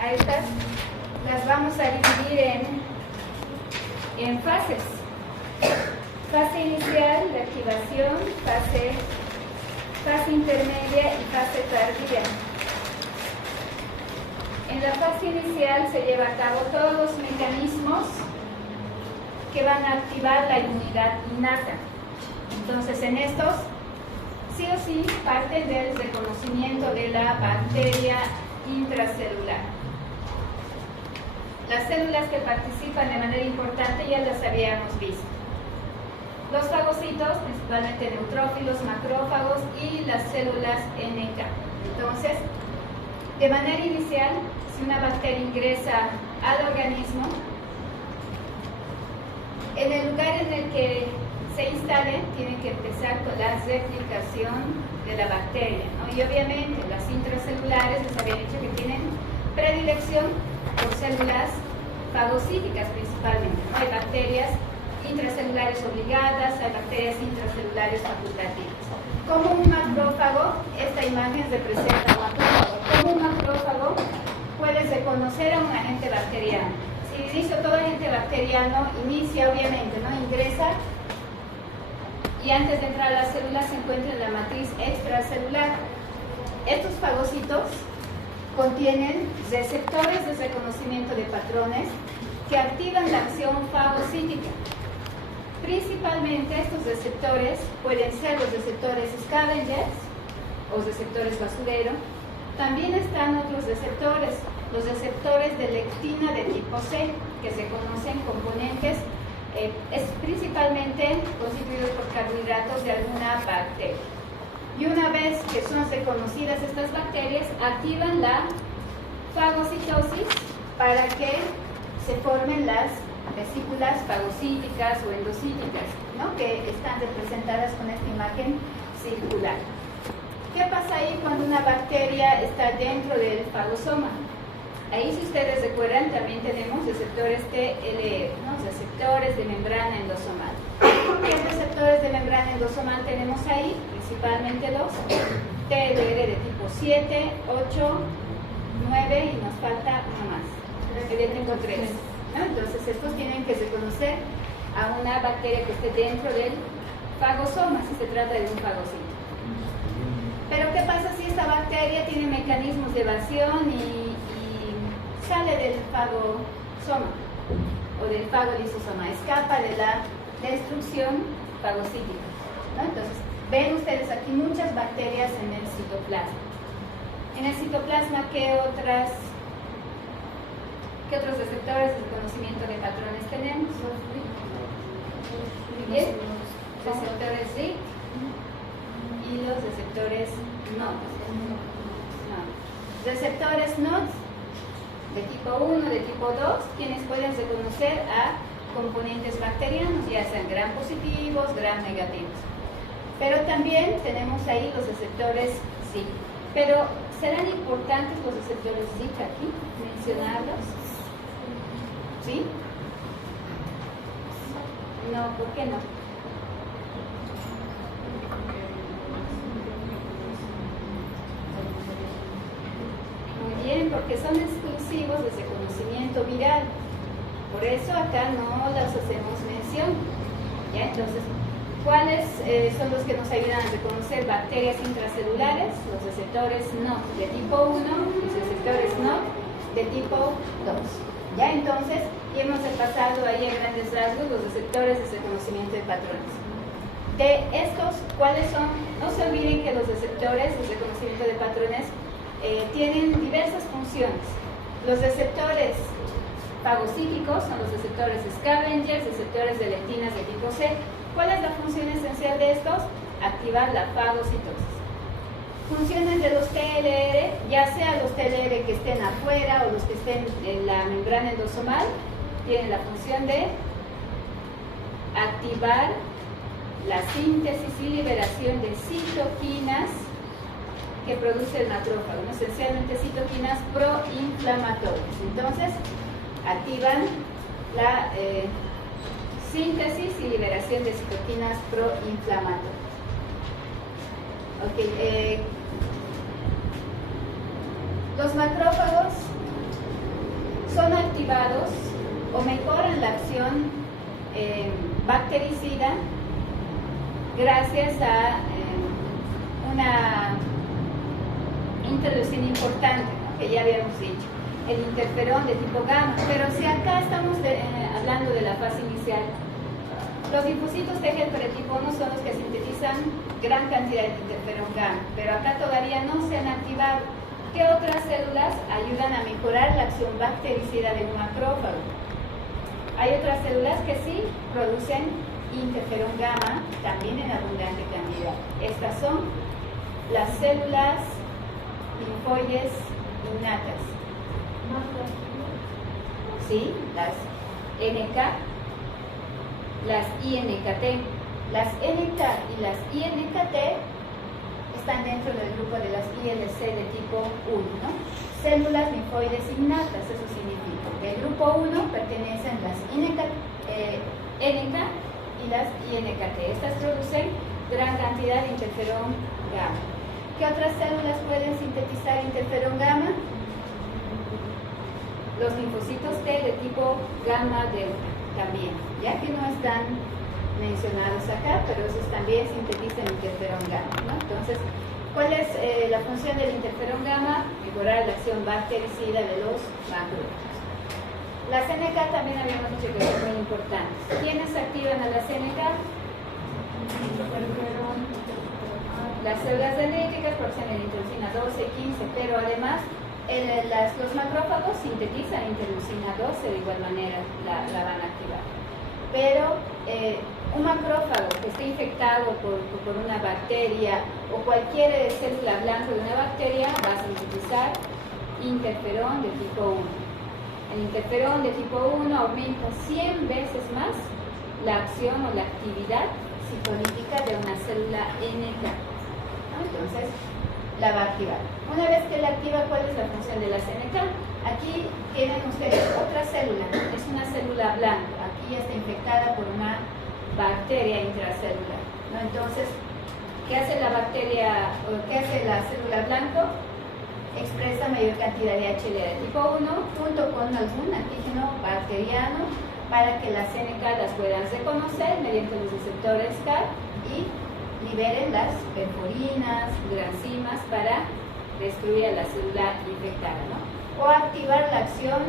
A estas las vamos a dividir en fases. Fase inicial, la activación, fase intermedia y fase tardía. En la fase inicial se lleva a cabo todos los mecanismos que van a activar la inmunidad innata. Entonces, en estos, sí o sí, parten del reconocimiento de la bacteria intracelular. Las células que participan de manera importante ya las habíamos visto. Los fagocitos, principalmente neutrófilos, macrófagos y las células NK. Entonces, de manera inicial, si una bacteria ingresa al organismo, en el lugar en el que se instale, tiene que empezar con la replicación de la bacteria, ¿no? Y obviamente las intracelulares les había dicho que tienen predilección por células fagocíticas principalmente, ¿no? Hay bacterias intracelulares obligadas, hay bacterias intracelulares facultativas. Como un macrófago, esta imagen representa un macrófago. Como un macrófago puedes reconocer a un agente bacteriano. Si de inicio todo agente bacteriano inicia, obviamente, ¿no? Ingresa y antes de entrar a la célula se encuentra en la matriz extracelular. Estos fagocitos contienen receptores de reconocimiento de patrones que activan la acción fagocítica. Principalmente estos receptores pueden ser los receptores scavengers o receptores basurero. También están otros receptores, los receptores de lectina de tipo C, que se conocen componentes, es principalmente constituidos por carbohidratos de alguna bacteria. Y una vez que son reconocidas estas bacterias, activan la fagocitosis para que se formen las vesículas fagocíticas o endocíticas, ¿no? Que están representadas con esta imagen circular. ¿Qué pasa ahí cuando una bacteria está dentro del fagosoma? Ahí, si ustedes recuerdan, también tenemos receptores TLR, ¿no? Receptores de membrana endosomal. ¿Qué receptores de membrana endosomal tenemos ahí? Principalmente los TLR de tipo 7, 8, 9 y nos falta uno más. El de tipo 3. ¿No? Entonces, estos tienen que reconocer a una bacteria que esté dentro del fagosoma, si se trata de un fagocito. Pero, ¿qué pasa si esta bacteria tiene mecanismos de evasión y sale del fagosoma o del fagolisosoma? Escapa de la destrucción fagocítica, ¿no? Entonces, ven ustedes aquí muchas bacterias en el citoplasma. En el citoplasma, ¿qué otros receptores de reconocimiento de patrones tenemos? Bien, receptores RIC y los receptores NOD. Receptores NOD de tipo 1, de tipo 2, quienes pueden reconocer a componentes bacterianos, ya sean gram positivos, gram negativos. Pero también tenemos ahí los receptores ZIC. Pero, ¿serán importantes los receptores ZIC aquí? ¿Mencionarlos? ¿Sí? No, ¿por qué no? Muy bien, porque son exclusivos de reconocimiento viral. Por eso acá no las hacemos mención. ¿Ya? Entonces, ¿cuáles son los que nos ayudan a reconocer bacterias intracelulares? Los receptores NOD de tipo 1 y los receptores NOD de tipo 2. ¿Ya? Entonces, y hemos repasado ahí a grandes rasgos los receptores de reconocimiento de patrones. De estos, ¿cuáles son? No se olviden que los receptores de reconocimiento de patrones tienen diversas funciones. Los receptores fagocíticos son los receptores scavengers, receptores de lectinas de tipo C. ¿Cuál es la función esencial de estos? Activar la fagocitosis. Funciones de los TLR, ya sea los TLR que estén afuera o los que estén en la membrana endosomal, tienen la función de activar la síntesis y liberación de citoquinas que produce el macrófago, ¿no? Esencialmente citoquinas proinflamatorias. Entonces, activan la síntesis y liberación de citoquinas proinflamatorias. Okay, los macrófagos activados o mejoran la acción bactericida gracias a una introducción importante, ¿no?, que ya habíamos dicho, el interferón de tipo gamma. Pero si acá estamos hablando de la fase inicial, los linfocitos T helper de tipo 1 son los que sintetizan gran cantidad de interferón gamma, pero acá todavía no se han activado. ¿Qué otras células ayudan a mejorar la acción bactericida de un macrófago? Hay otras células que sí producen interferón gamma, también en abundante cantidad. Estas son las células linfoides innatas. Sí, las NK, las INKT. Las NK y las INKT están dentro del grupo de las ILC de tipo 1, ¿no? Células linfoides innatas, eso significa. Del grupo 1 pertenecen las NK y las INKT. Estas producen gran cantidad de interferón gamma. ¿Qué otras células pueden sintetizar interferón gamma? Los linfocitos T de tipo gamma delta también, ya que no están mencionados acá, pero esos también sintetizan interferón gamma, ¿no? Entonces, ¿cuál es la función del interferón gamma? Mejorar la acción bactericida de los macrófagos. Las NK también habíamos dicho que son muy importantes. ¿Quiénes activan a las NK? Las células dendríticas producen interleucina 12 y 15, pero además los macrófagos sintetizan interleucina 12, de igual manera la van a activar. Pero un macrófago que esté infectado por una bacteria o cualquier célula blanca de una bacteria va a sintetizar interferón de tipo 1. El interferón de tipo 1 aumenta 100 veces más la acción o la actividad citolítica de una célula NK. Entonces, la va a activar. Una vez que la activa, ¿cuál es la función de las NK? Aquí tienen ustedes otra célula, es una célula blanca. Aquí ya está infectada por una bacteria intracelular, ¿no? Entonces, ¿qué hace la bacteria o qué hace la célula blanco? Expresa mayor cantidad de HLA de tipo 1 junto con algún antígeno bacteriano para que las NK las puedan reconocer mediante los receptores CAR y liberen las perforinas, granzimas para destruir a la célula infectada, ¿no? O activar la acción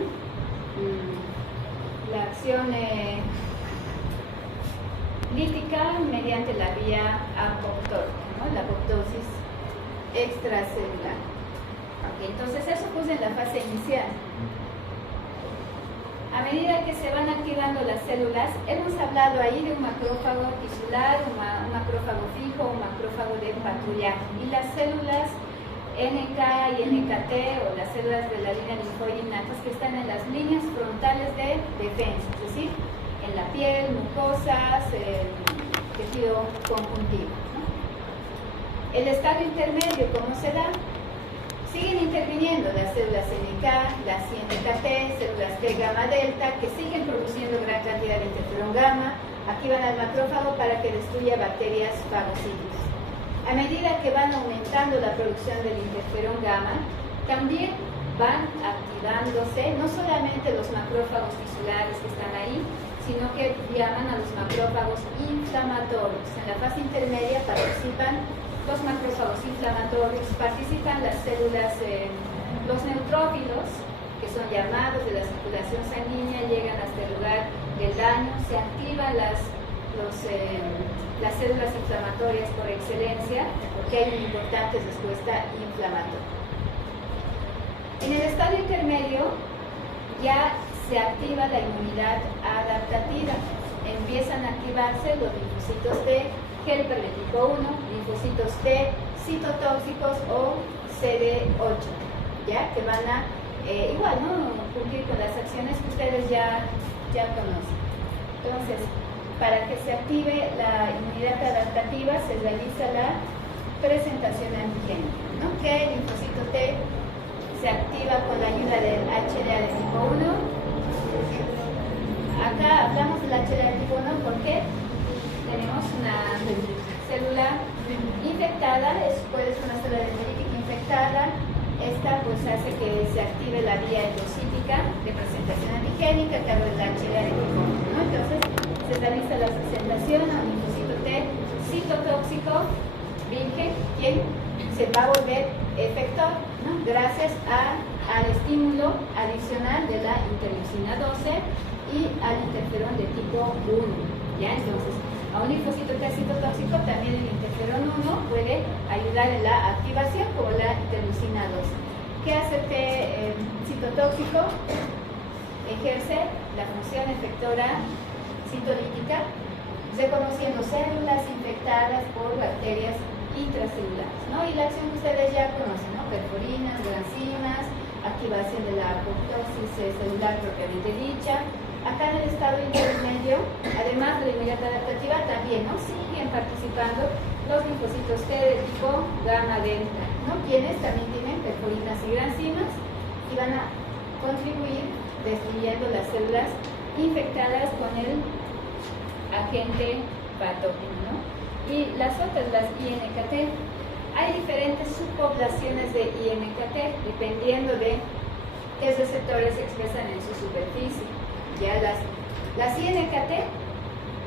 lítica mediante la vía apoptótica, ¿no? La apoptosis extracelular. Okay, entonces eso puse en la fase inicial. A medida que se van activando las células, hemos hablado ahí de un macrófago tisular, un macrófago fijo, un macrófago de patrullaje. Y las células NK y NKT o las células de la línea linfoide innatas que están en las líneas frontales de defensa, es decir, en la piel, mucosas, tejido conjuntivo, ¿no? El estadio intermedio, ¿cómo se da? Siguen interviniendo las células NK, las INKT, células T gamma delta, que siguen produciendo gran cantidad de interferón gamma, activan al macrófago para que destruya bacterias fagocíticas. A medida que van aumentando la producción del interferón gamma, también van activándose no solamente los macrófagos tisulares que están ahí, sino que llaman a los macrófagos inflamatorios. En la fase intermedia participan los macrófagos inflamatorios, participan las células, los neutrófilos, que son llamados de la circulación sanguínea, llegan hasta el lugar del daño, se activan las células inflamatorias por excelencia, porque hay una importante respuesta inflamatoria. En el estadio intermedio ya se activa la inmunidad adaptativa, empiezan a activarse los linfocitos T helper de tipo 1, linfocitos T citotóxicos o CD8, ¿ya? Que van a igual, ¿no?, cumplir con las acciones que ustedes ya conocen. Entonces, para que se active la inmunidad adaptativa se realiza la presentación antigénica, ¿no? Que el linfocito T se activa con la ayuda del HLA de tipo 1. Acá hablamos del HLA de tipo 1 porque tenemos una célula infectada, puede ser una célula dendrítica infectada. Esta pues hace que se active la vía endocítica de presentación antigénica antigénica a cargo del HLA de tipo 1, ¿no? Entonces, se realiza la presentación a un linfocito T citotóxico virgen, quien se va a volver efector, ¿no? Gracias al estímulo adicional de la interleucina 12 y al interferón de tipo 1. ¿Ya? Entonces, a un linfocito T citotóxico también el interferón 1 puede ayudar en la activación como la interleucina 12. ¿Qué hace el T citotóxico? Ejerce la función efectora citolítica, reconociendo células infectadas por bacterias intracelulares, ¿no? Y la acción que ustedes ya conocen, ¿no? Perforinas, granzimas, activación de la apoptosis celular propiamente dicha. Acá en el estado intermedio, además de la inmunidad adaptativa, también, ¿no? Siguen participando los linfocitos T de tipo gamma delta, ¿no? Quienes también tienen perforinas y granzimas y van a contribuir destruyendo las células infectadas con el agente patógeno, ¿no? Y las otras, las INKT, hay diferentes subpoblaciones de INKT dependiendo de qué receptores se expresan en su superficie. Ya las INKT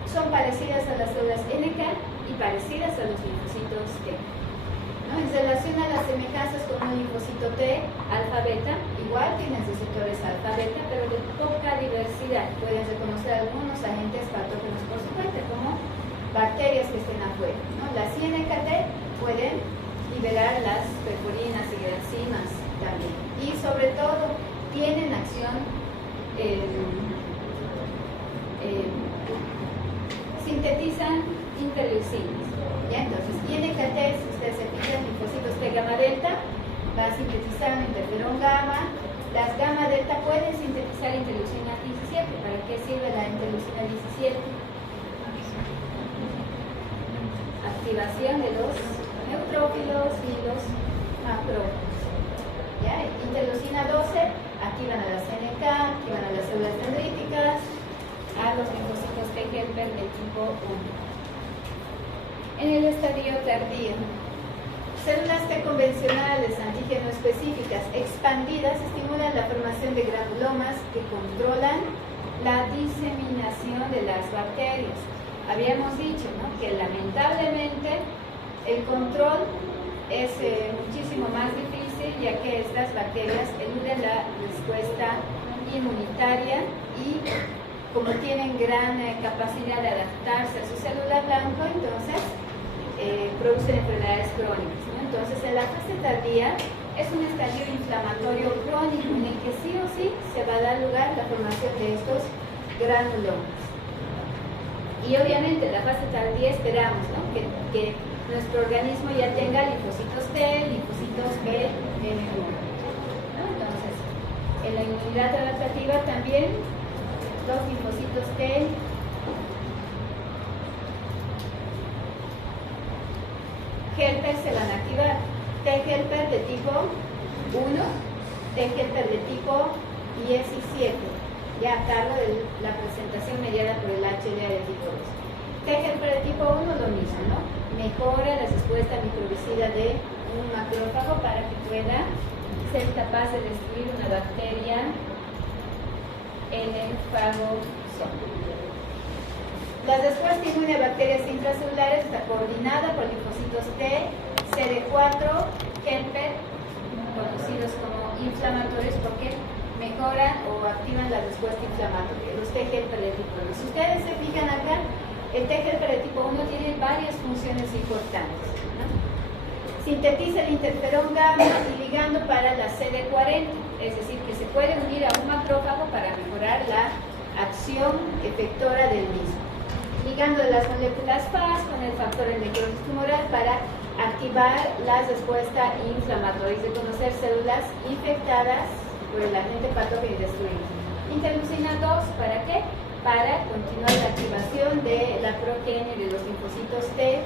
son parecidas a las células NK y parecidas a los linfocitos T, ¿no? En relación a las semejanzas con un linfocito T alfa-beta, igual tienen receptores alfa-beta, pero de poca diversidad. Pueden reconocer algunos agentes patógenos por su cuenta, como bacterias que estén afuera, ¿no? Las INKT pueden liberar las perforinas y granzimas también. Y sobre todo, tienen acción, sintetizan interleucinas. ¿Ya? Entonces, INKT, si ustedes se fijan, linfocitos T gamma delta, va a sintetizar un interferón gamma. Las gamma delta pueden sintetizar interleucina 17. ¿Para qué sirve la interleucina 17? Activación de los neutrófilos y los macrófagos. ¿Ya? Interleucina 12 activan a las NK, activan a las células dendríticas, a los linfocitos T helper del tipo 1. En el estadio tardío, células T convencionales, antígeno específicas, expandidas, estimulan la formación de granulomas que controlan la diseminación de las bacterias. Habíamos dicho, ¿no?, que lamentablemente el control es muchísimo más difícil, ya que estas bacterias eluden la respuesta inmunitaria y como tienen gran capacidad de adaptarse a su célula blanco, entonces producen enfermedades crónicas, ¿no? Entonces, en la fase tardía es un estadio inflamatorio crónico en el que sí o sí se va a dar lugar a la formación de estos granulomas. Y obviamente en la fase tardía esperamos, ¿no?, que nuestro organismo ya tenga linfocitos T, linfocitos B, M1, ¿no? Entonces, en la inmunidad adaptativa también los linfocitos T helper se van a activar. T helper de tipo 1, T helper de tipo 17, ya a cargo de la presentación mediada por el HLA de tipo 2. T helper de tipo 1 lo mismo, ¿no? Mejora la respuesta microbicida de un macrófago para que pueda ser capaz de destruir una bacteria en el fagosoma. La respuesta inmune a bacterias intracelulares está coordinada por linfocitos T, CD4, helper, conocidos como inflamatorios, porque mejoran o activan la respuesta inflamatoria, los T helper de tipo 1. Si ustedes se fijan acá, el T helper de tipo 1 tiene varias funciones importantes, ¿no? Sintetiza el interferón gamma y ligando para la CD40, es decir, que se puede unir a un macrófago para mejorar la acción efectora del mismo. Ligando las moléculas FAS con el factor de necrosis tumoral para activar la respuesta inflamatoria y reconocer células infectadas por el agente patógeno y destruirlo. Interleucina 2, ¿para qué? Para continuar la activación de la progenie de los linfocitos T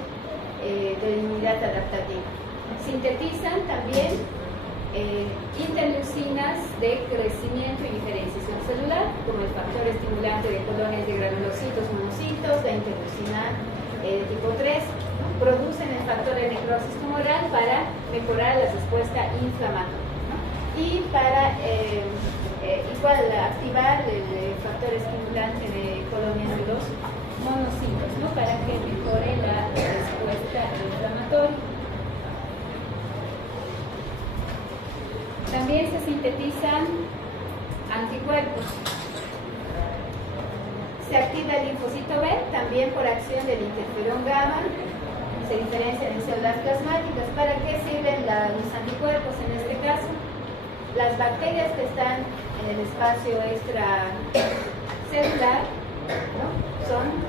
de la inmunidad adaptativa. Sintetizan también interleucinas de crecimiento y diferenciación celular, como el factor estimulante de colonias de granulocitos monocitos, la interleucina tipo 3, ¿no? Producen el factor de necrosis tumoral para mejorar la respuesta inflamatoria, ¿no? Y para igual activar el estimulante de colonias de los monocitos, ¿no? Para que mejore la respuesta inflamatoria. También se sintetizan anticuerpos. Se activa el linfocito B, también por acción del interferón gamma. Se diferencian en células plasmáticas. ¿Para qué sirven los anticuerpos en este caso? Las bacterias que están en el espacio extracelular, ¿no?, son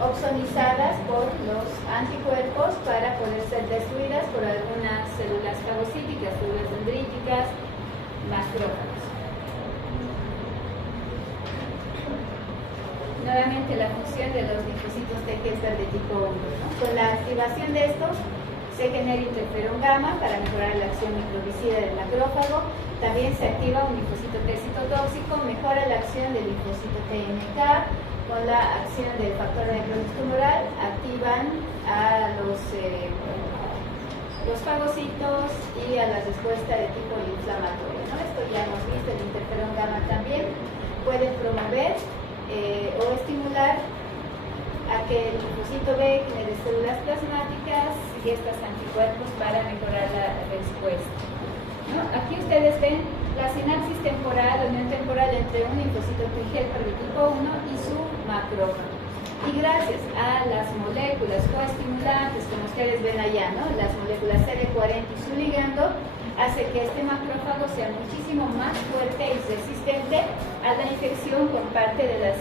opsonizadas por los anticuerpos para poder ser destruidas por algunas células fagocíticas, células dendríticas, macrófagos. Nuevamente la función de los linfocitos T Helper de tipo 1, ¿no? Con la activación de estos se genera interferón gamma para mejorar la acción microbicida del macrófago. También se activa un linfocito T citotóxico, mejora la acción del linfocito TNK. Con la acción del factor de necrosis tumoral activan a los fagocitos y a la respuesta de tipo inflamatorio, ¿no? Esto ya hemos visto, el interferón gamma también puede promover o estimular a que el linfocito B genere células plasmáticas y estas anticuerpos para mejorar la respuesta, ¿no? Aquí ustedes ven la sinapsis temporal o unión temporal entre un linfocito T Helper de tipo 1 y su macrófago. Y gracias a las moléculas coestimulantes, como ustedes ven allá, ¿no?, las moléculas CD40 y su ligando, hace que este macrófago sea muchísimo más fuerte y resistente a la infección por parte de las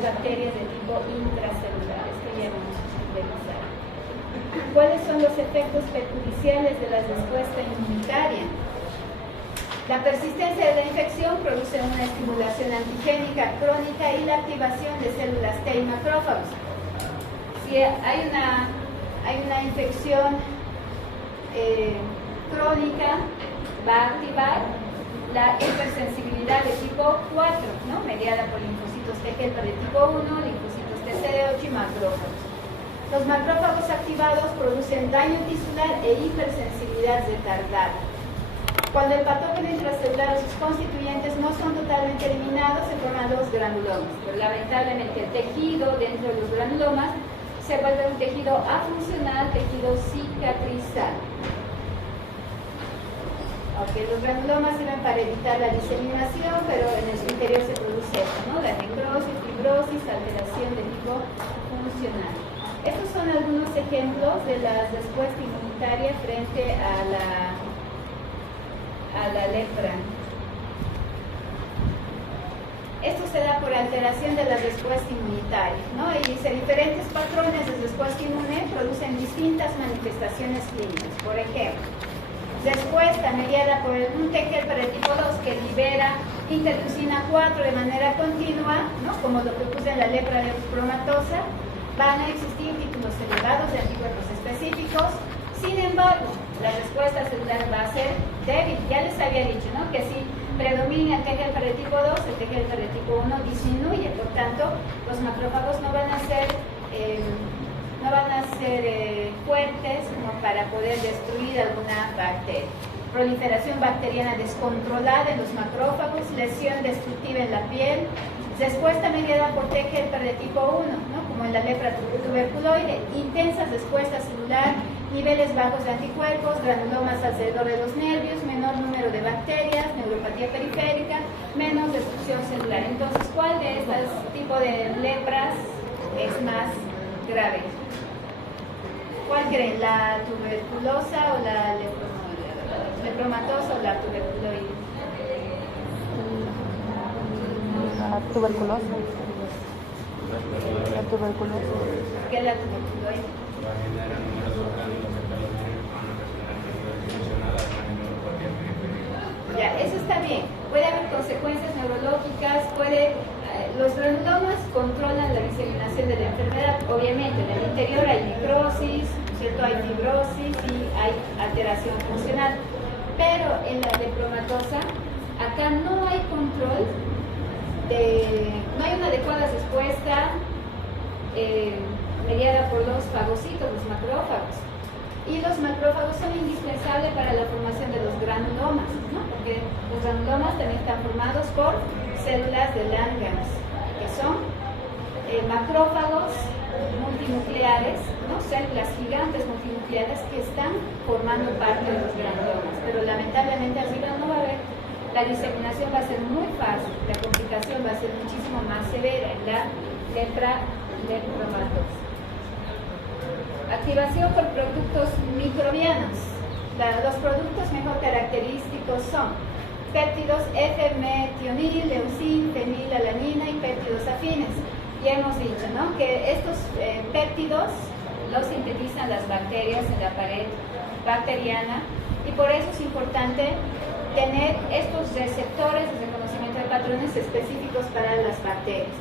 bacterias de tipo intracelulares que ya vamos a revisar. ¿Cuáles son los efectos perjudiciales de la respuesta inmunitaria? La persistencia de la infección produce una estimulación antigénica crónica y la activación de células T y macrófagos. Si hay una infección crónica, va a activar la hipersensibilidad de tipo 4, ¿no?, mediada por linfocitos T Helper de tipo 1, linfocitos TCD8 y macrófagos. Los macrófagos activados producen daño tisular e hipersensibilidad retardada. Cuando el patógeno intracelular o sus constituyentes no son totalmente eliminados, se forman los granulomas. Pero lamentablemente el tejido dentro de los granulomas se vuelve un tejido afuncional, tejido cicatrizal. Aunque los granulomas sirven para evitar la diseminación, pero en su interior se produce esto, ¿no?, la necrosis, fibrosis, alteración de tipo funcional. Estos son algunos ejemplos de la respuesta inmunitaria frente a la lepra. Esto se da por alteración de la respuesta inmunitaria, ¿no? Y diferentes patrones de respuesta inmune producen distintas manifestaciones clínicas. Por ejemplo, respuesta mediada por un T Helper de tipo 2 que libera interleucina 4 de manera continua, ¿no?, como lo que ocurre en la lepra leucomatosa. Van a existir títulos elevados de anticuerpos específicos. Sin embargo, la respuesta celular va a ser débil. Ya les había dicho, ¿no?, que si predomina el T Helper de tipo 2, el T Helper de tipo 1 disminuye. Por tanto, los macrófagos no van a ser fuertes como para poder destruir alguna bacteria. Proliferación bacteriana descontrolada en los macrófagos, lesión destructiva en la piel, respuesta mediada por T Helper de tipo 1, ¿no?, como en la lepra tuberculoide, intensa respuesta celular, niveles bajos de anticuerpos, granulomas alrededor de los nervios, menor número de bacterias, neuropatía periférica, menos destrucción celular. Entonces, ¿cuál de estos tipos de lepras es más grave? ¿Cuál creen? ¿La tuberculosa o la lepromatosa o la tuberculoide? La tuberculosa. La tuberculosa. ¿Qué es la tuberculoide? Ya, eso está bien. Puede haber consecuencias neurológicas, los granulomas controlan la diseminación de la enfermedad. Obviamente, en el interior hay necrosis, ¿cierto?, hay fibrosis y hay alteración funcional. Pero en la lepromatosa, acá no hay control, no hay una adecuada respuesta mediada por los fagocitos, los macrófagos. Y los macrófagos son indispensables para la formación de los granulomas, ¿no? Porque los granulomas también están formados por células de Langerhans, que son macrófagos multinucleares, ¿no? Células gigantes multinucleares que están formando parte de los granulomas. Pero lamentablemente arriba no va a haber, la diseminación va a ser muy fácil, la complicación va a ser muchísimo más severa en la lepromatosis. Activación por productos microbianos. Los productos mejor característicos son péptidos F-metionil, leucin, fenilalanina y péptidos afines. Ya hemos dicho, ¿no?, que estos péptidos los sintetizan las bacterias en la pared bacteriana y por eso es importante tener estos receptores de reconocimiento de patrones específicos para las bacterias.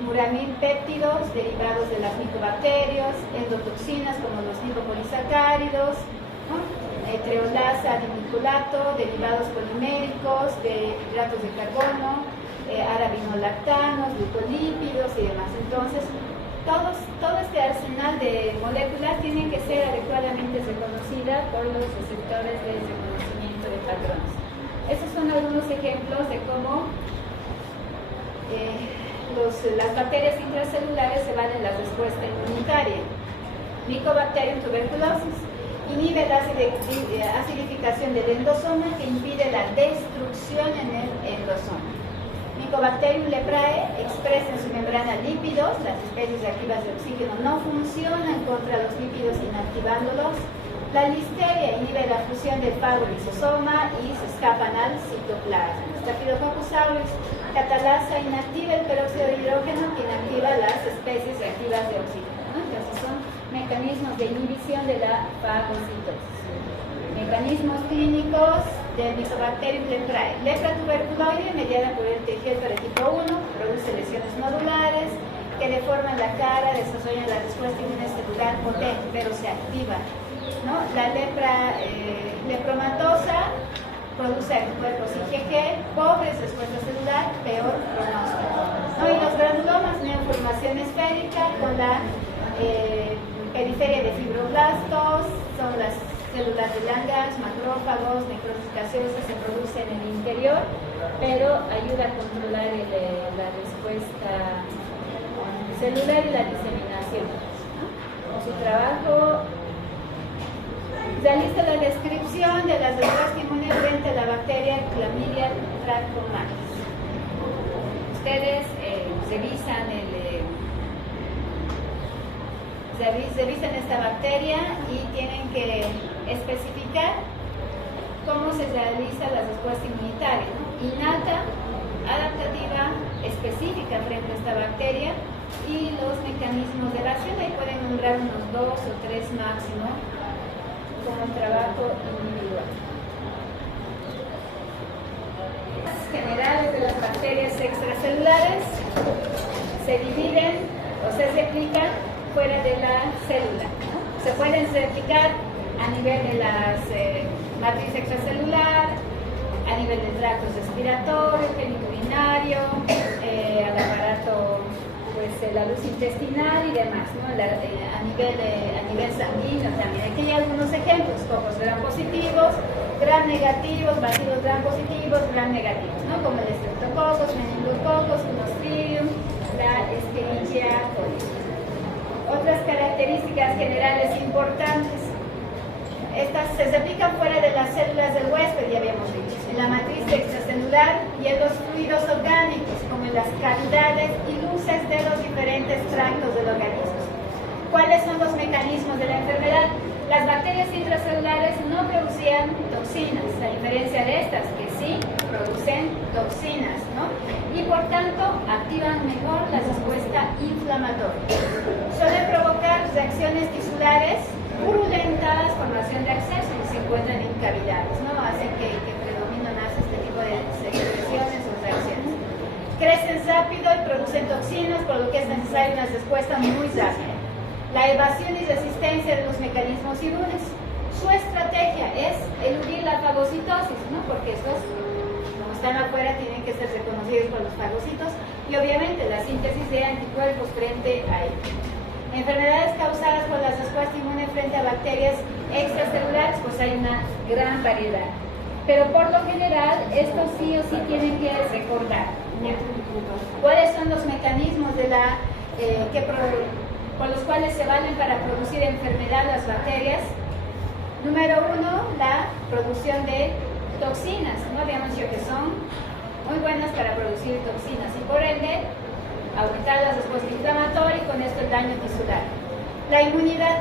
Muramil péptidos derivados de las micobacterias, endotoxinas como los lipopolisacáridos, ¿no? Treolasa diniculato, derivados poliméricos de hidratos de carbono, arabinolactanos, glucolípidos y demás. Entonces, todo este arsenal de moléculas tiene que ser adecuadamente reconocida por los receptores de reconocimiento de patrones. Estos son algunos ejemplos de cómo las bacterias intracelulares se van en la respuesta inmunitaria. Mycobacterium tuberculosis inhibe la acidificación del endosoma que impide la destrucción en el endosoma. Mycobacterium leprae expresa en su membrana lípidos, las especies reactivas de oxígeno no funcionan contra los lípidos inactivándolos. La listeria inhibe la fusión del fagolisosoma y se escapan al citoplasma. Staphylococcus aureus catalasa inactiva el peróxido de hidrógeno que inactiva las especies reactivas de oxígeno, ¿no? Entonces son mecanismos de inhibición de la fagocitosis. Mecanismos clínicos del Mycobacterium leprae. Lepra tuberculoide mediada por el TGF de tipo 1, produce lesiones nodulares que deforman la cara, desarrollan la respuesta inmuncelular potente, pero se activa, ¿no? La lepra lepromatosa produce anticuerpos IgG, pobres respuesta celular, peor pronóstico, ¿no? Y los granulomas, neoformación esférica con la periferia de fibroblastos, son las células de Langerhans, macrófagos, necrosis gaseosa, se produce en el interior, pero ayuda a controlar la respuesta celular y la diseminación, ¿no? Su trabajo realiza la descripción de las respuestas inmunes frente a la bacteria Chlamydia trachomatis. Ustedes revisan esta bacteria y tienen que especificar cómo se realiza la respuesta inmunitaria, ¿no? Innata, adaptativa, específica frente a esta bacteria y los mecanismos de la acción. Ahí pueden nombrar unos 2 o 3 máximo como trabajo individual. Las generales de las bacterias extracelulares se dividen o se replican fuera de la célula, ¿no? Se pueden replicar a nivel de la matriz extracelular, a nivel del tracto respiratorio, genitourinario, al aparato, pues la luz intestinal y demás, ¿no? A nivel sanguíneo también. Aquí hay algunos ejemplos: cocos gram positivos, gram negativos, bacilos gram positivos, gram negativos, ¿no? Como el streptococcus, meningococcus, clostridium, la Escherichia coli. Otras características generales importantes. Estas se replican fuera de las células del huésped, ya habíamos dicho, en la matriz extracelular y en los fluidos orgánicos, como en las cavidades y luces de los diferentes tractos del organismo. ¿Cuáles son los mecanismos de la enfermedad? Las bacterias intracelulares no producían toxinas, a diferencia de estas, que sí producen toxinas, ¿no? Y por tanto activan mejor la respuesta inflamatoria. Suelen provocar reacciones tisulares purulentas, formación de abscesos que se encuentran en cavidades, ¿no? Hacen que predominen más este tipo de secreciones o reacciones. Crecen rápido y producen toxinas, por lo que es necesaria una respuesta muy rápida. La evasión y resistencia de los mecanismos inmunes. Su estrategia es eludir la fagocitosis, ¿no? Porque estos, como están afuera, tienen que ser reconocidos por los fagocitos y obviamente la síntesis de anticuerpos frente a ellos. Enfermedades causadas por la respuesta inmune frente a bacterias extracelulares, pues hay una gran variedad. Pero por lo general, estos sí o sí tienen que recordar, ¿ya? ¿Cuáles son los mecanismos de por los cuales se valen para producir enfermedad las bacterias? Número 1, la producción de toxinas, ¿no? Habíamos dicho que son muy buenas para producir toxinas y por ende aumentar la respuesta inflamatoria y con esto el daño tisular. La inmunidad